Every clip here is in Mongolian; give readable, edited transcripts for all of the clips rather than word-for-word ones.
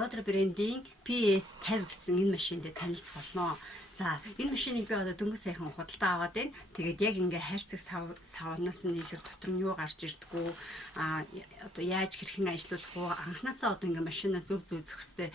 Brother брендийн PS50 гэсэн энэ машинд танилцах болно. За энэ машиныг би одоо дөнгөж сайхан худалдаа аваад байна. Тэгээд яг ингээ хайрцаг савнаас нь илэр дотор нь юу гарч ирдгүү одоо яаж хэрхэн ажиллуулах уу анханасаа одоо ингээ машина зөв зохистой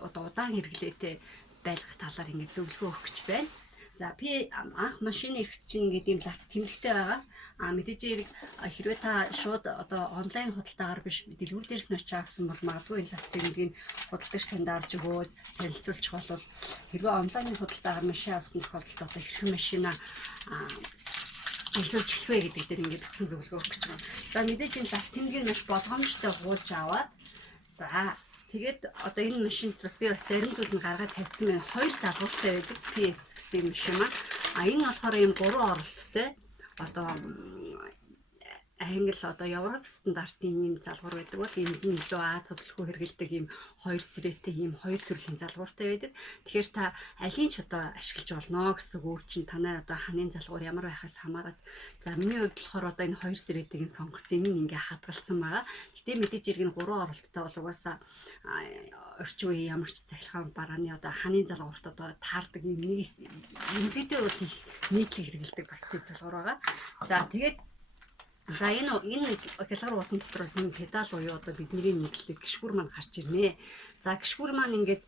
одоо удаан хэрэглээтэй байлгах талаар ингээ зөвлөгөө өгч байна. За би анх машины эрхт чинь ингээд ийм лац тэмдэгтэй байгаа. Мэдээж хэрвээ та шууд одоо онлайн худалдаагаар биш дэлгүүр дээрс нь очиж авсан бол магадгүй энэ лац тэмдгийг худалдаач танд авч өгөөд танилцуулчих болвол хэрвээ онлайн худалдаагаар машин авсан тохиолдолд одоо хэрхэн машина ажиллуулж эхлэх вэ гэдэг дээр ингээд бэлтгэн зөвлөгөө өгч байгаа. За мэдээж энэ лац тэмдгийг маш болгоомжтой хуулж аваад за тэгээд одоо энэ машин бас би бас зарим зүйл нь гаргаад тавьсан байна. Хоёр залгууртай байдаг PS гэсэн машин маань. Энэ болохоор ийм 3 оролттой одоо англи одоо Европ стандартын ийм залгуур байдаг бол энд нь илүү Аз хөдөлгөөн хэрэгэлдэг ийм хоёр сэрээтэй ийм хоёр төрлийн залгууртай байдаг. Тэгэхээр та алийг ч одоо ашиглаж болно гэсэн өөр чинь танай одоо ханын залгуур ямар байхаас хамаарат. За миний хувьд болохоор одоо энэ хоёр сэрээтэйг сонгоцсон энэ ингээ хадгалсан байгаа. Гэтэ мэдээж иргэн 3 оролттой бол угаасаа орчин үеийн ямар ч цахилгаан барааны одоо ханын залгуурт одоо таардаг юм нэг ерөнхийдөө бол нийтлэг хэрэгэлдэг бас тийм залгуур байгаа. За тэгээд за энэ хялгар утан дотроос энэ педал буюу одоо бидний нийтлэг гишгүүр маань гарч ирнэ. За гишгүүр маань ингээд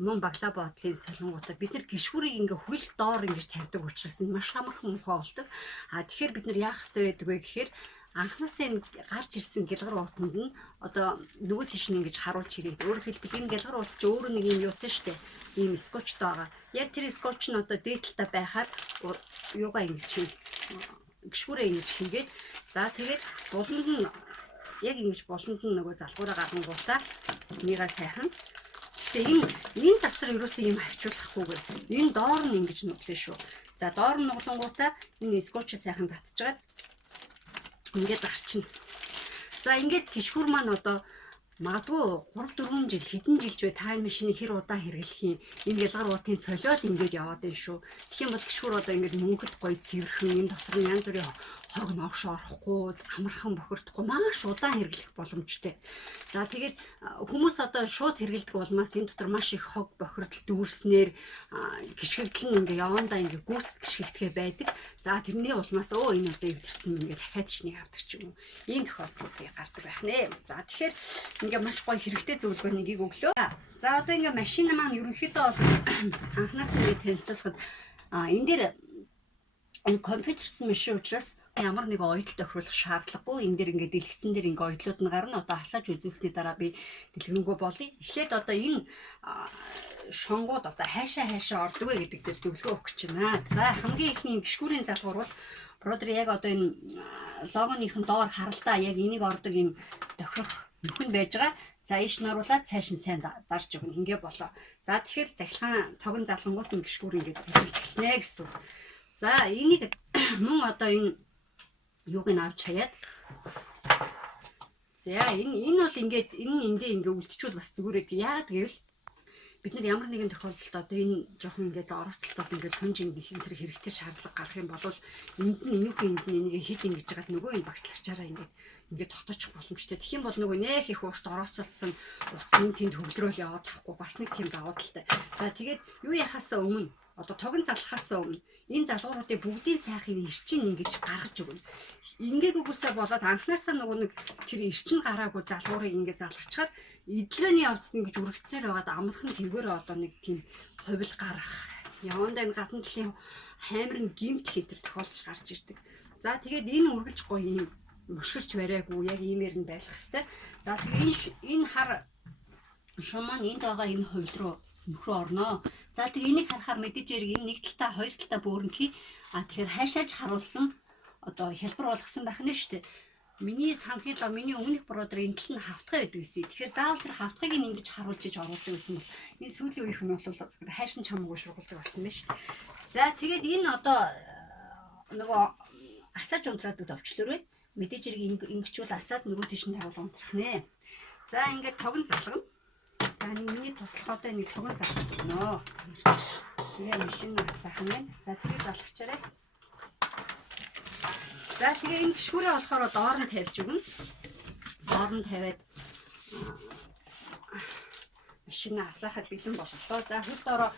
мөн баглаа бодлын солонгуудаа бид нар гишгүүрийг ингээ хөл доор ингэж тавьдаг учраас энэ маш амархан мухаа болдог. Тэгэхээр бид нар яах ёстой байдаг вэ гэхээр анхнаасаа энэ гарч ирсэн гялгар утанд нь одоо нөгөө тийш нь ингэж харуулж ирээд өөрөөр хэлбэл энэ гялгар ут чи өөрөө нэг юм юутай штэ ийм скотчтой байгаа. Яг тэр скотч нь одоо дээдлээ байхад юугаа ингэж гişгүүрээ ингэж хийгээд за тэгээд буланд нь яг ингэж буланд нь нөгөө залгуураа гаргангуудаа энийгээ сайхан тэгээд энэ завсар ерөөсөө юм хавчуулахгүйгээр энэ доор нь ингэж нуглаа шүү. За доор нь нуглангуудаа энэ скотч сайхан татчихад ингээд гарчна. За ингээд гişгүүр маань одоо магадгүй 3-4 жил хэдэн жилч бай та машины хэр удаан хэрэглэх юм энэ гялгар уутын солиол ингээд яваад байна шүү. Тэгэх юм бол гişгүүр одоо ингээд мөнхөд гоё цэвэрхэн энэ дотор нь янз бүрийн хог ногш орохгүй амархан бохирдохгүй маш удаан хэрэглэх боломжтой. За тэгээд хүмүүс одоо шууд хэрэглэдэг улмаас энэ дотор маш их хог бохирдол дүүрснээр гიშгэгдэл нь ингээд явандаа ингээд гүйцэд гიშгэгдэхэ байдаг. За тэрний улмаас энэ одоо эвдэрсэн ингээд дахиад шнийг авдаг ч юм уу. Ийм тохиолдлууд гардаг байх нэ. За тэгэхээр ингээ маш гоё хэрэгтэй зөвлөгөө нэгийг өглөө. За одоо ингээ машин маань ерөнхийдөө анханаас нь танилцуулахад энэ дээр энэ компьютерсэн машин учраас ямар нэг ойдол тохируулах шаардлагагүй. Энэ дээр ингээ дэлгэцэн дээр ингээ ойдлууд нь гарна. Одоо асааж үзүүлсний дараа би дэлгэрэнгүй болъё. Эхлээд одоо энэ шонгууд одоо хайшаа ордог вэ гэдэг дээр зөвлөгөө өгч байна. За хамгийн ихний гişгүүрийн залгуур бол Brother яг одоо энэ логоныхын доор харалтаа яг энийг ордог юм тохирох нөхөн байж байгаа. За иш наруулаад цааш нь сайн дарж өгнө. Ингээ болоо. За тэгэхээр захилгаан тогон залангуут нь гişгүүр ингээ хэлнэ гэсэн. За энийг мөн одоо энэ юуг нь авч хаяад. За энэ бол ингээд эндээ ингээ үлдчихвэл бас зүгээрээ яагаад гэвэл бид нар ямар нэгэн тохиолдолд одоо энэ жоохон ингээд орооцолтол ингээд хүнжин гэх юм тэр хэрэгтэй шаардлага гарах юм бол энд нь энүүхэн энд нь энийг хийж ингэж байгаа нөгөө энэ багслагчаараа ингээд тогтоочих боломжтой. Тэгэх юм бол нөгөө нэх их уурт орооцолтсон утасны тэнд хөвлөрөөл яваад тахгүй бас нэг тийм давуу талтай. За тэгээд юу яхаасаа өмнө одоо тогн залхахаасаа өмнө энэ залгууруудыг бүгдийн сайхыг эрчин ингэж гаргаж өгнө. Ингээгүйгээсээ болоод анханасаа нөгөө нэг тэр эрчин гараагүй залгуурыг ингэж залгачаар эдлөөний явцд ингэж үргэлжсээр байгаад амархан тэргээр одоо нэг тийм хувил гарах. Явандаа энэ гадна талын хаймрын гимт хэтэр тохиолдож гарч ирдэг. За тэгээд энэ үргэлж гоё юм мушгирч бариагүй яг иймэр нь байх хэвээр. За тэгээд энэ хар шуман энд байгаа энэ хувил руу нөхрөө орноо. За тэгээд энийг харахаар мэдээж энэ нэг талтай хоёр талтай бөөрнхий тэгэхээр хайшааж харуулсан одоо хэлбэр болгосон байх нь шүү дээ. Миний санхилаа миний өмнөх Brother энэ тал нь хавтгай байдаг гэсэн. Тэгэхээр заавал тэр хавтгайг ингэж харуулж иж оруулдаг гэсэн бол энэ сүүлийн үеийнх нь бол зөвхөн хайшин чамаагүй шургуулдаг болсон байна шүү дээ. За тэгээд энэ одоо нөгөө асааж унтраадаг товчлоор байна. Мэдээж ингэчүүл асаад нөгөө тийш нь харуул унтрах нэ. За ингээд тогн залгана. За миний туслах одоо нэг тогн залгах өгнө. Тэгээ машин асаах юм байна. За тэрийг залгачаарай. За тэгээ энэ гişгүүрээ болохоор доор нь тавьж өгнө. Доор нь тавиад машина асаахад бэлэн болголоо. За хөл доороо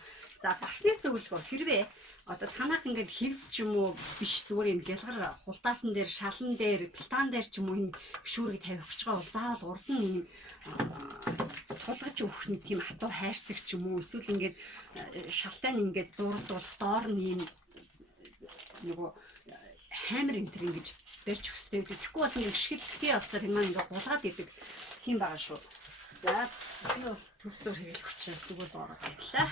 за басны зөвлөгөө хэрвээ одоо танах ингээд хевс ч юм уу биш зүгээр юм гялгар хулдаасан дээр шалан дээр платан дээр ч юм уу энэ гшүүрийг тавих гэж байгаа бол заавал урд нь ийм тулгаж өгөх нэг тийм хатуу хайрцаг ч юм уу эсвэл ингээд шалтай нь ингээд зурдуулах доор нь ийм нөгөө хамер энтер ингэж барьж өгстэй. Тэгэхгүй бол ингээд гიშгэлтгий явцаар юм ингээд гулгаад идэг тийм байгаа шүү. За би бол төр зур хийх учраас зүгээр доороо тавилаа.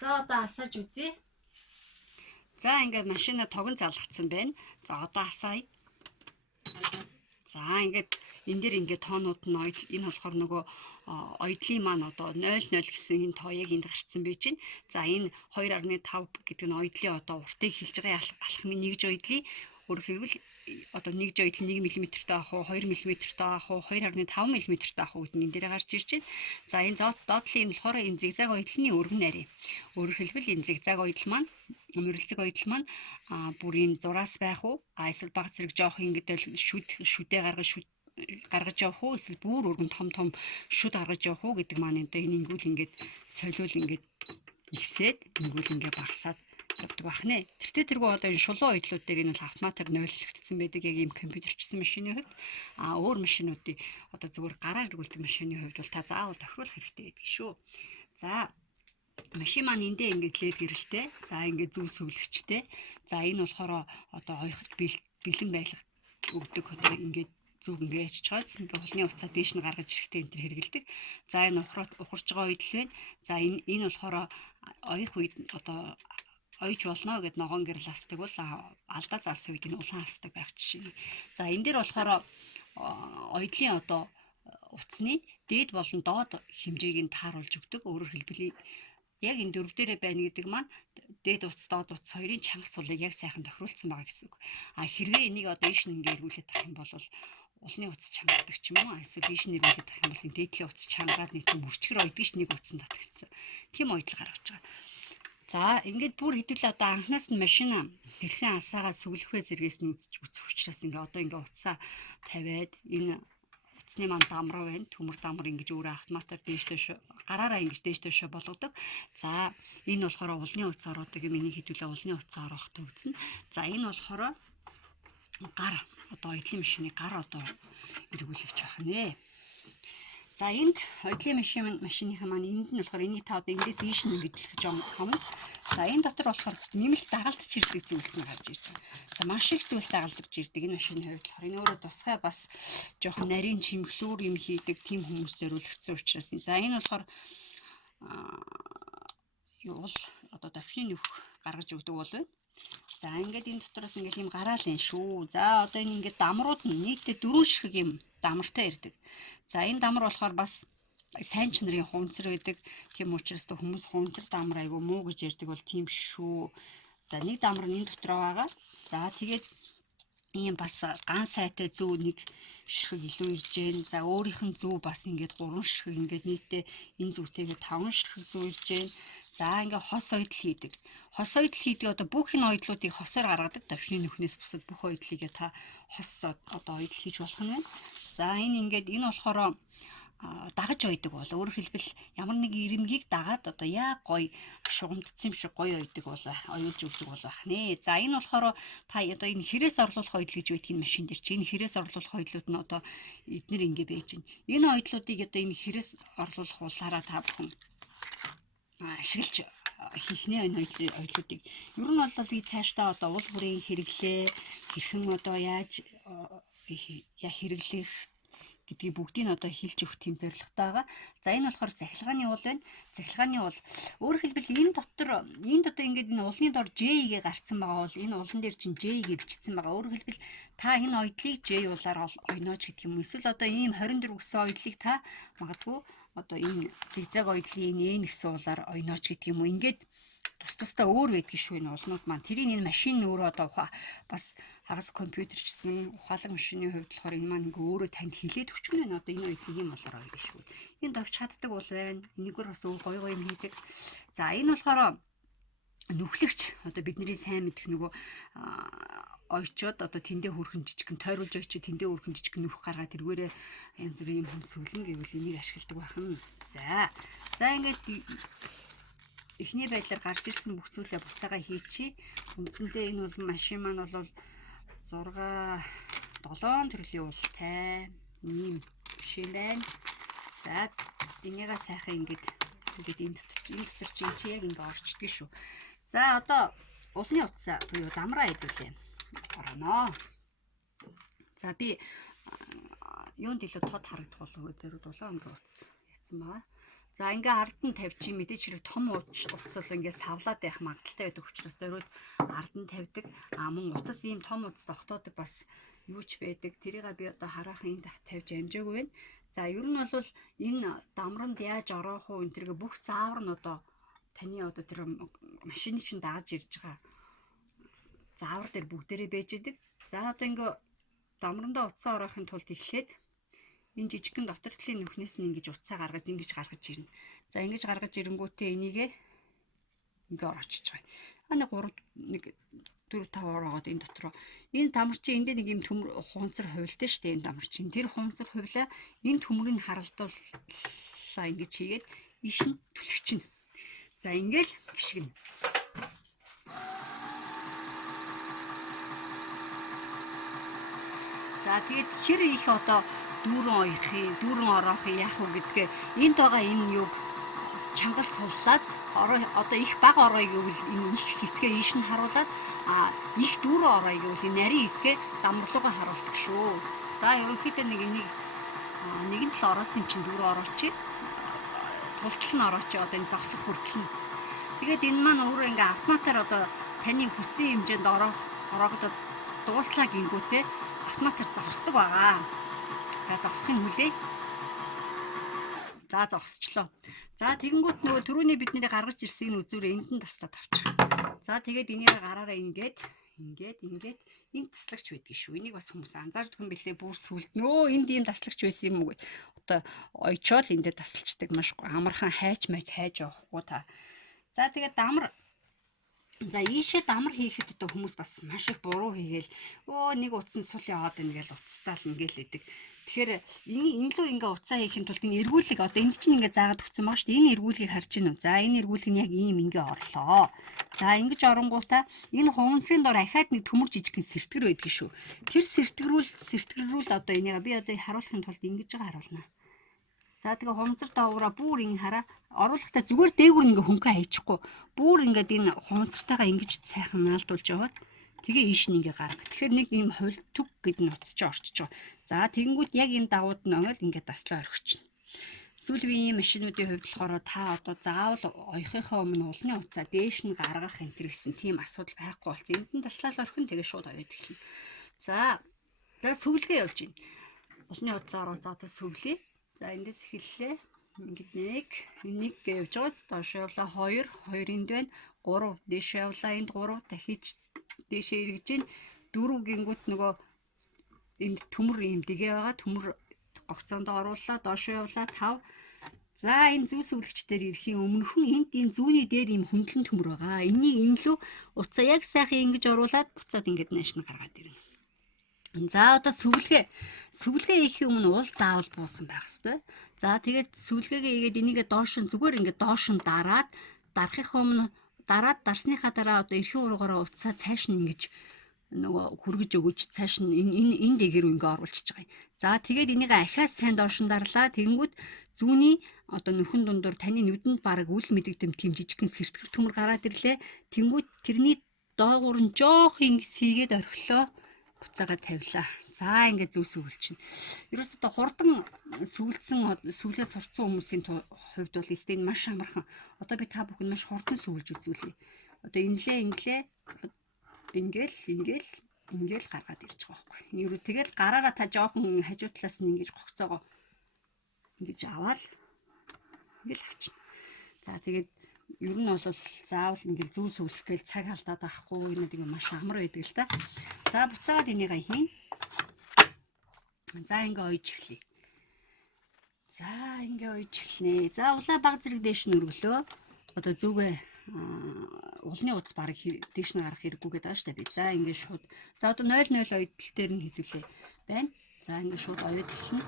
За одоо асааж үзье. За ингээд машина тогон залгацсан байна. За одоо асаая. За ингээд энэ дээр ингээд тоонууд нь энэ болохоор нөгөө ойдлын маань одоо 00 гэсэн энэ тоо яг энд гарцсан бай чинь. За энэ 2.5 гэдэг нь ойдлын одоо уртыг хэлж байгаа алхмын нэгж ойдлын өөрөөр хэлбэл одоо нэгж ойдл 1 мм-тэй авах уу 2 мм-тэй авах уу 2.5 мм-тэй авах уу гэдэг нь энэ дээр гарч ирж байна. За энэ доотлын болохоор энэ зигзаг ойдлын өргөн нарийн. Өөрөөр хэлбэл энэ зигзаг ойдл маань мөрөлцөг ойдл маань бүр ийм зураас байх уу эсвэл баг зэрэг жоох ингэдэл шүдээ гаргаж явах уу эсвэл бүр өргөн том шүд гаргаж явах уу гэдэг маань энэ ингүүл ингээд солиул ингээд ихсээд ингүүл ингээд багасаад явдаг байх нэ. Тэргүй одоо энэ шулуун ойдлууд дээр энэ бол автоматар нойлогдсон байдаг яг ийм компьютерчсэн машины хувьд. Өөр машинуудыг одоо зүгээр гараар эргүүлдэг машины хувьд бол та заавал тохируулах хэрэгтэй байдаг шүү. За машин маань эндээ ингээд лээд гэрэлтэй. За ингээд зүг сүглэгчтэй. За энэ болохоор одоо ойхот бэлэн байлгах өгдөг одоо ингээд зүг ингээд ячиж байгаа. Ингээд холны уцаа дээш нь гаргаж ирэхдээ энэ төр хэрэгэлдэг. За энэ ухарж байгаа үед л байна. За энэ болохоор ойх үед одоо ойж болно гэд ногоон гэрэл хасдаг бол алдаа заасан үед энэ улаан хасдаг байх жишээ. За энэ дээр болохоор ойдлын одоо утасны дээд болон доод хэмжээг нь тааруулж өгдөг. Өөрөөр хэлбэл яг энэ дөрв дээрээ байна гэдэг маань дээд утас доод утас хоёрын чанга суулыг яг сайхан тохируулсан байгаа гэсэн үг. Хэрвээ энийг одоо ийш нь ингээ эргүүлээд тах юм бол улны утас чангадаг ч юм уу эсвэл ийш нь эргүүлээд тах юм бол энэ дээдлийн утас чангаад нэг тийм мөрчгөр ойдгийш нэг утсан татагдсан. Тийм ойдл гаргаж байгаа. За ингээд бүр хэдүүлээ одоо анхнаас нь машина хэрхэн асаагаа сүглэхвэ зэргээс нь үзэх учраас ингээд одоо ингээд утсаа тавиад энэ утасны маань дамраа байна. Төмөр дамар ингэж өөрөө автоматар дээш гараараа ингэж дээш болгодог. За энэ болохоор улны утас ороодаг юм. Энийг хэдүүлээ улны утас ороохтой үзнэ. За энэ болохоор гар одоо ойдлын машины гар одоо эргүүлэгч байх нэ. За энд ойдлын машиныхаа маань энд нь болохоор энийг та одоо эндээс ийш нь ингэж хэлж байгаа. За энэ дотор болохоор нэмэлт дагалдаж ирдэг зүйлс нь гарч ирж байгаа. За маш их зүйлс дагалдаж ирдэг энэ машины хувьд болохоор энэ өөрөө тусгай бас жоохон нарийн чимхлүүр юм хийдэг тийм хүмүүс зориулагдсан учраас. За энэ болохоор юу бол одоо давчны нөх гаргаж өгдөг бол байна. За ингээд энэ дотроос ингээд юм гараал энэ шүү. За одоо энэ ингээд дамрууд нь нийтдээ 4 шиг юм дамартай ирдэг. За энэ дамар болохоор бас сайн ч нарын хунцар байдаг. Тийм учраас хүмүүс хунцар дамар айгу муу гэж ярьдаг бол тийм шүү. За нэг дамар нь энэ дотор байгаа. За тэгээд ийм бас ган сайтай зүү нэг ширхэг илүү ирж гэн. За өөрийнх нь зүү бас ингээд 3 ширхэг ингээд нийтдээ энэ зүүтэйгээ 5 ширхэг зүү ирж гэн. За ингээд хос ойдл хийдэг. Хос ойдл хийдэг одоо бүх энэ ойдлуудыг хосоор гаргадаг. Давшны нүхнээс бусад бүх ойдлыг та хос одоо ойдл хийж болох нь байна. За энэ ингээд энэ болохоор дагаж ойдаг бол өөрөөр хэлбэл ямар нэг ирэмгийг дагаад одоо яа гоё шугамдсан юм шиг гоё ойдаг бол оюулж өгдөг бол байх нэ. За энэ болохоор та одоо энэ хэрээс орлуулах ойдл гэж байдаг энэ машин дээр чи энэ хэрээс орлуулах ойдлууд нь одоо эднэр ингэ байж байна. Энэ ойдлуудыг одоо энэ хэрээс орлуулах уулаараа та бүхэн ашиглаж хийх нэ энэ ойдлуудыг. Ер нь бол би цаашдаа одоо уул бүрийн хэрэглээ хэрхэн одоо яаж хэрэглэх гэдгийг бүгдийг одоо хэлж өгөх тийм зорилготой байгаа. За энэ болохоор захилгааны уул байна. Захилгааны уул өөрөөр хэлбэл энэ дотор ингээд энэ уулны дор J-гээ гарцсан байгаа бол энэ уулан дээр чинь J-гээ бичсэн байгаа. Өөрөөр хэлбэл та энэ ойдлыг J уулаар ойнооч гэдэг юм. Эсвэл одоо ийм 24 гэсэн ойдлыг та магадгүй одоо энэ зигзаг ойдлын N гэсэн уулаар ойнооч гэдэг юм уу. Ингээд тусдаа өөр байдаг шүү энэ уулнууд маань. Тэрийг энэ машин өөрөө одоо бас хагас компьютерчсэн ухаалаг машины хувьд болохоор энэ маань ингээ өөрөө танд хилээд өчгөн байна. Одоо энэ үед ийм болоор ойно шүү. Энэ давч чаддаг бол байна. Энийгээр бас гоё юм хийдэг. За энэ болохоор нүхлэгч одоо бидний сайн мэдэх нөгөө ойчоод одоо тэндээ хүрхэн жижигэн тойруулж ойчоо тэндээ хүрхэн жижигэн нүх гаргаад тэргээрээ янз бүрийн юм хөмсгөлн гэвэл энийг ашигладаг байна. За ингээд эхний байдлаар гарч ирсэн бүх зүйлээ буцаага хийчихье. Үндсэндээ энэ бол машин маань бол 6 7 төрлийн уултай ийм машин байна. За энийгээ сайхан ингээд энэ дотор чи яг ингээд орчдөг шүү. За одоо улны утсаа буюу дамраа хэдүүлээ. Ороно. За би юунд илүү тод харагдах болов зэрэг 7 өндөр утас яцсан байгаа. За ингээ ард нь тавьчих мэдээж хэрэг том утас бол ингээ савлаад байх магадaltaй байдаг учраас зориуд ард нь тавьдаг. Мөн утас ийм том утас тогтоодог бас юу ч байдаг. Тэрийг би одоо хараахан энд тавьж амжаагүй байна. За ер нь бол энэ дамранд яаж ороох уу энэ тэргээ бүх заавар нь одоо таны одоо тэр машины чинь дааж ирж байгаа заавар дээр бүгдээрээ байж идэг. За одоо ингээ дамрандаа утсаа ороохын тулд эхлээд энэ жижигхэн дотор талын нүхнээс нь ингэж утсаа гаргаж ирнэ. За ингэж гаргаж ирэнгүүтээ энийгээ ингээ ороочиж байгаа. Нэг 4-5 ороод энэ дотроо энэ тамар чи эндээ нэг юм төмөр хунцар хувилдаа штэ энэ тамар чинь тэр хунцар хувлаа энэ төмрийг харалдууллаа ингэж хийгээд иш нь түлхчихнэ. За ингээл гიშгэн. За тэгээд хэр их одоо дүүрэн ороохын яах вэ гэдгээ энд байгаа энэ юг чангал сууллаад одоо их баг орой гэвэл энэ их хэсгээ ийш нь харуулад их дүүрэн орой гэвэл энэ нарийн хэсгээ дамралуугаа харуулдаг шүү. За ерөнхийдөө нэгэн тал ороосон чинь дүүрэн орооч. Тултал нь орооч одоо энэ зогсох хүртэл нь. Тэгээд энэ маань өөрөө ингээ автоматар одоо таны хүссэн хэмжээнд ороогдод дууслаа гингүүтээ автоматар зогсдог байгаа. За зогсохыг хүлээ. За зогсчлоо. За тэгэнгүүт нөгөө түрүүний бидний гаргаж ирсийг нь үзүүрээ энд нь таслаад авчих. За тэгээд энийг гараараа ингээд энэ таслагч байдгийг шүү. Энийг бас хүмүүс анзаардаг юм бэлээ бүр сүлд. Энд ийм таслагч байсан юм уу гэд. Одоо ойчоол эндээ тасалчдаг маш амархан хайж явахгүй та. За тэгээд дамар ийшээ дамар хийхэд одоо хүмүүс бас маш их буруу хийгээл нэг утсан сул яваад байна гэж уцтаал ингээл идэг. Тэгэхээр энэ лөө ингээ уцаа хийхин тулд энэ эргүүлэг одоо энд чинь ингээ заагаад өгсөн байгаа шүү дээ. Энэ эргүүлгийг харж байна уу? За энэ эргүүлэг нь яг ийм ингээ орлоо. За ингэж оронгуудаа энэ хуванцрын дор ахаад нэг төмөр жижигхэн сэртгэр байдаг шүү. Тэр сэртгэрүүл одоо энийг би одоо харуулахын тулд ингэж байгаа харуулнаа. За тэгээ хуванцар доогуура бүр ингэ хараа оруулахдаа зүгээр дээгүр ингээ хөнгө хайчихгүй. Бүр ингээд энэ хуванцартайгаа ингэж сайхан наалдуулж яваад тэгээ ийш нь ингээ гарга. Тэгэхээр нэг ийм хувил төг гэд нь уцч орчиж байгаа. За тэгэнгүүт яг энэ дагууд нь онгол ингээ таслаа орхичихна. Эсвэл би ийм машинуудын хувьд болохоор та одоо заавал оёхынхаа өмнө улны уцаа дээш нь гаргах энэ төр гэсэн тийм асуудал байхгүй болсон. Энд нь таслаад орхин тэгээ шууд оёд эхэлнэ. За сүглгээ явж байна. Улны уцаа ороо за одоо сүглээ. За эндээс эхэллээ. Ингээд нэг явж байгаа. Доош явлаа 2 энд байна. 3 дээш явлаа энд 3 дахиж дээшээ эргэж гин 4 гингүүт нөгөө энд төмөр юм дэгээ байгаа. Төмөр гогцоонд орууллаа. Доош явлаа 5. За энэ зүүн сүлгчдэр ирэхийн өмнөхөн энд энэ зүүнний дээр юм хөндлөн төмөр байгаа. Энийг имлүү уцаа яг сайхан ингэж оруулаад буцаад ингээд нааш нь гаргаад ирнэ. За одоо сүглгээ хийхийн өмнө уул заавал буусан байх хэвээр. За тэгээд сүглгээгээ ийгээд энийгээ доош нь зүгээр ингээд доош нь дарахын өмнө дарсныхаа дараа одоо эрхийн уруугаараа уцаа цааш нь ингэж нөгөө хүргэж өгөж цааш нь энэ дээгэр ингээ оруулчихж байгаа. За тэгээд энийг ахаас сайн доош нь дарлаа. Тэгэнгүүт зүүнний одоо нөхөн дундуур таны нүдэнд бараг үл мэдэгдэм тийм жижигхэн сэртгэр төмөр гараад ирлээ. Тэнгүүт тэрний доогуур нь жоох ингэж хийгээд орхилоо. Буцаага тавилаа. За ингээд зүг сүгэлчин. Ерөөс одоо хурдан сүглээ сурцсан хүмүүсийн хувьд бол эстэй маш амархан. Одоо би та бүхэн маш хурдан сүглж үзүүлье. Одоо ингээл гаргаад ирж байгаа байхгүй. Ерөөс тэгээд гараараа та жоохон хажуу талаас нь ингэж гогцоогоо ингэж аваад ингээл авчихна. За тэгээд ер нь бол заавал ингээл зүүн сүглэхтэй цаг алдаад байхгүй нэг юм маш амар байдаг л та. За буцаад энийг хийн. За ингээ ойж эхлэе. За ингээ ойж эхлэнэ. За улаа баг зэрэг дээш нь өргөлөө. Одоо зүгээ уулны утас баг дээш нь гарах хэрэггүйгээд байгаа шүү дээ би. За ингээд шууд. За одоо 00 оёдл дээр нь хэвлүүлээ байна. За ингээд шууд оёд эхэлнэ.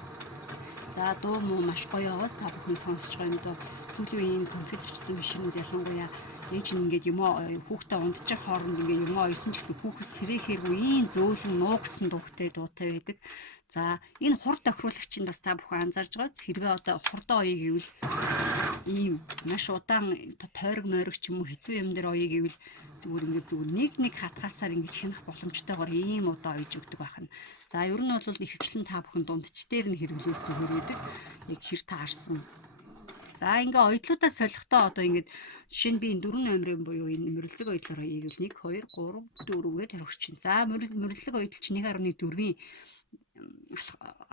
За дуу муу маш гоё яваас та бүхэн сонсож байгаа юм доо. Сүүлийн үеийн компьютерчсэн машинууд ялангуяа ээж нь ингээд юм хүүхдээ ундчих хооронд ингээд юм ойсон ч гэсэн хүүхэс сэрэхээргүй ийм зөөлөн нуугсан дуутай байдаг. За энэ хур тохируулагчийн бас та бүхэн анзаарж байгааз хэрвээ одоо хурдан оёе гэвэл ийм маш удаан тойрог мойрог ч юм уу хэцүү юм дээр оёе гэвэл зүгээр нэг хатгаасаар ингэж хянах боломжтойгоор ийм удаа ойж өгдөг байна. За ер нь бол ихэвчлэн та бүхэн дундч дээр нь хэрэглүүл зүгээр байдаг. Яг хэр таарсан. За ингээ оёдлуудаа солихдоо одоо ингээд жишээ нь би энэ 4 номерын буюу энэ мөрөлцөг оёдлоор оёе гэвэл 1 2 3 4 гээд хариуцчихна. За мөрөлцөг оёдол чи 1.4-ийн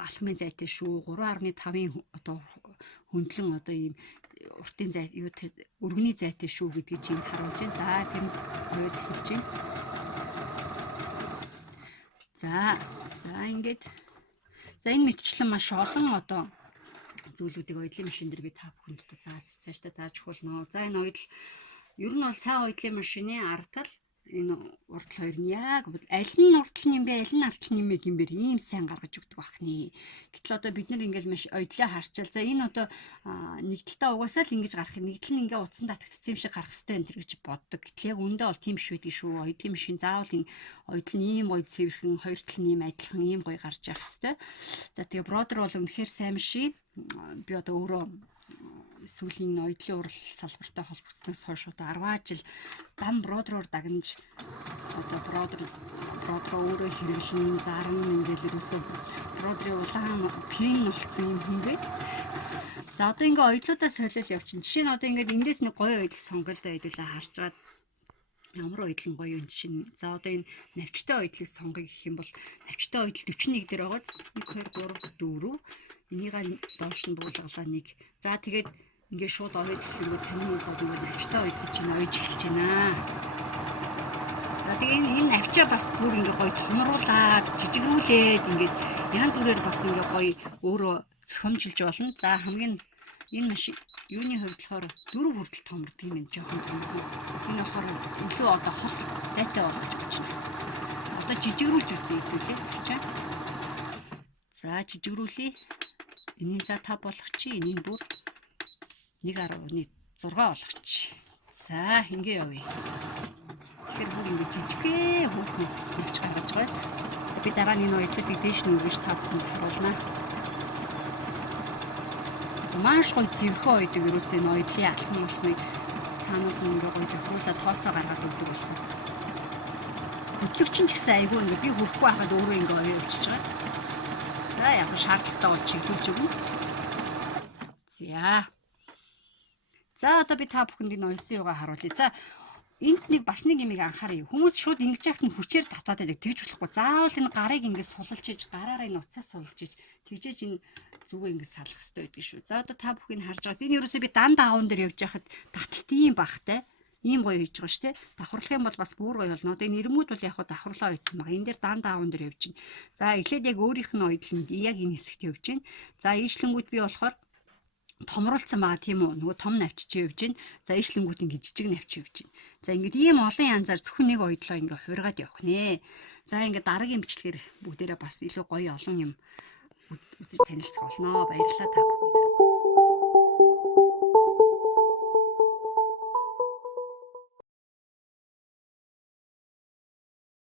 алхмын зайтай шүү. 3.5-ийн одоо хөндлөн одоо ийм уртын зай юу өргөний зайтай шүү гэдгийг чинь харуулж байна. За тэр нь эхэлж байна. За ингээд энэ мэтчлэн маш олон одоо зүйлүүдийг оёдлын машин дээр би та бүхэнд цаашдаа зааж өгүүлнэ. За энэ оёдол ер нь бол сайн оёдлын машины ардтал энэ уртл хоёр нь яг аль нь уртл юм бэ, аль нь автлын юм бэ гэмээр ийм сайн гаргаж өгдөг бахны. Гэтэл одоо бид нар ингээл маш оёдлоо харчаал. За энэ одоо нэгдэлтээ угаасаа л ингэж гарах. Нэгдэл нь ингээ утсан татагдсан юм шиг гарах хэрэгтэй энэ гэж боддог. Гэтэл яг үндэ бол тийм биш байдаг шүү. Оёдлын машин заавал энэ оёдол нь ийм гоё цэвэрхэн, хоёр тал нь ийм адилхан ийм гоё гарч явах хэрэгтэй. За тэгээ бродер бол үнэхээр сайн машин. Би одоо өөрөө сүүлийн оёдлын урал салбартай холбогдсноос хойш одоо 10 жил дам бродероор дагнаж одоо бродер өөрөө хэрэглэн заран ингээл ерөөсөө бродерын улаан пин болсон юм хингээ. За одоо ингээ оёдлуудаа солиол явчихна. Жишээ нь одоо ингээд эндээс нэг гоё оёдол сонголт байдлаа харж байгаа. Ямар оёдол гоё юм жишээ нь. За одоо энэ навчтай оёдлыг сонгоё гэх юм бол навчтай оёдол 41 дээр байгааз 1 2 3 4 энийг доош нь буулгалаа нэг. За тэгээд ингээд шууд оёд хэлэнгүү таны одоо ингээд навчтай оёд чинь ойж эхэлж байна. За тэгээ энэ навчаа бас бүр ингээд гоё томруулаад жижигрүүлээд ингээд янз бүрээр бас ингээд гоё өөрөө зохиомжилж болно. За хамгийн энэ машин юуны хувьд болохоор 4 хүртэл томрдог юм байна. Жохон томрдог. Энэ болохоор илүү одоо хол зайтай болгож өгч байна. Одоо жижигрүүлж үзье хэвлээ. Чаа. За жижигрүүлээ. Энийг за 5 болгох чи энийг бүр 1.6 болгох чи. За ингээ явъя. Тэгэхээр бүр ингээ жижигхэн хөөхөн болж гаргаж байц. Би дараа нь энэ оёдлуудыг дээш нь өгөж та бүхэнд харуулнаа. Маш гоё цэвэрхэн оёдог ерөөсөө энэ оёдлын алхмыг цаанаас нь ингээ гоё тохируулаад тооцоо гаргаад өгдөг байна. Хөтлөгч нь ч гэсэн айгүй ингээ би хүрэхгүй байхад өөрөө ингээ оёо явчихж байгаа. За яг шаардлагатай бол чиглүүлж өгнө. За одоо би та бүхэнд энэ оёсон юугаа харуулъя. За энд нэг бас нэг юмыг анхааръя. Хүмүүс шууд ингэж яхад нь хүчээр татаад байдаг. Тэгж болохгүй. Заавал энэ гарыг ингэж сулалж иж, гараараа энэ уцаас сулалж иж, тэгжээж энэ зүгээ ингэж салах хэрэгтэй байдаг шүү. За одоо та бүхнийг харж байгаа. Энэ ерөөсөө би дан даавн дээр явж байхад таталт ийм багтай. Ийм гоё хийж байгаа шүү, тэ. Давхарлах юм бол бас бүр гоё болно. Одоо энэ нэрмүүд бол яг давхарлаа ойцсон байгаа. Энэ дээр дан даавн дээр явж байна. За эхлээд яг өөрийнх нь оёдлонд яг энэ хэсэгт явж байна. За ийшлэнгүүд би болохоор томруулсан байгаа тийм үү. Нөгөө том навч чи явж байна. За ийшлэнгүүд ингэ жижиг навч явж байна. За ингээд ийм олон янзаар зөвхөн нэг оёдлоо ингэ хуургаад явах нэ. За ингээд дараагийн бичлэгээр бүгдээрээ бас илүү гоё олон юм үзэж танилцах болно. Баярлалаа та бүхэнд.